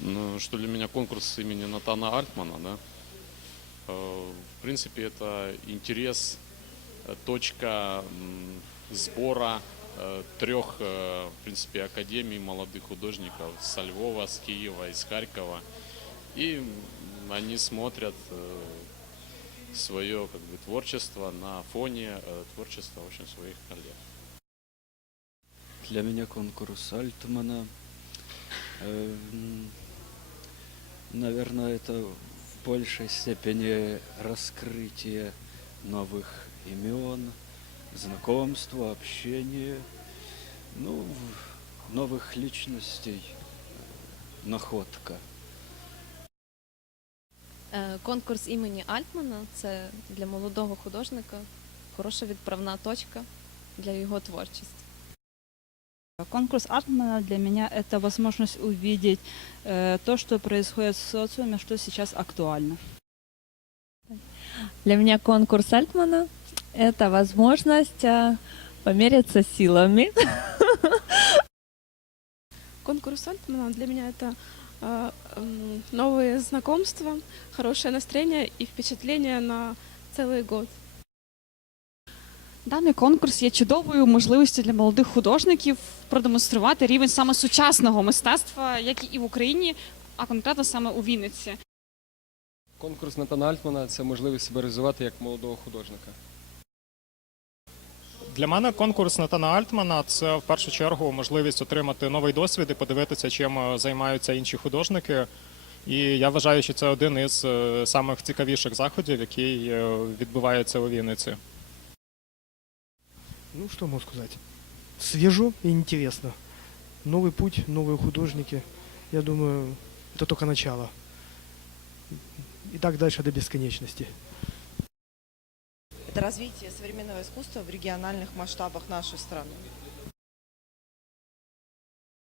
Ну, что для меня конкурс имени Натана Альтмана, да. Э, В принципе, это интерес, э, точка сбора э, трех, в принципе, академий молодых художников со Львова, с Киева, из Харькова. И они смотрят свое как бы, творчество на фоне творчества в общем, своих коллег. Для меня конкурс Альтмана, наверное, это в большей степени раскрытие новых имен, знакомство, общение, ну, в- новых личностей, э, находка. Е, Конкурс імені Альтмана це для молодого художника хороша відправна точка для його творчості. Конкурс Артмана для меня это возможность увидеть э, то, что происходит в социуме, что сейчас актуально. Для меня конкурс Альтмана – это возможность а, помериться силами. Конкурс Альтмана для меня это э, новые знакомства, хорошее настроение и впечатление на целый год. Даний конкурс є чудовою можливістю для молодих художників продемонструвати рівень саме сучасного мистецтва, як і в Україні, а конкретно саме у Вінниці. Конкурс Натана Альтмана це можливість себе реалізувати як молодого художника. Для мене конкурс Натана Альтмана це в першу чергу можливість отримати новий досвід і подивитися, чим е, займаються інші художники. І я вважаю, що це один із е, самих цікавіших заходів, який е, відбувається у Вінниці. Ну, что могу сказать? Свежо и интересно. Новый путь, новые художники. Я думаю, это только начало. И так дальше до бесконечности. Это развитие современного искусства в региональных масштабах нашей страны.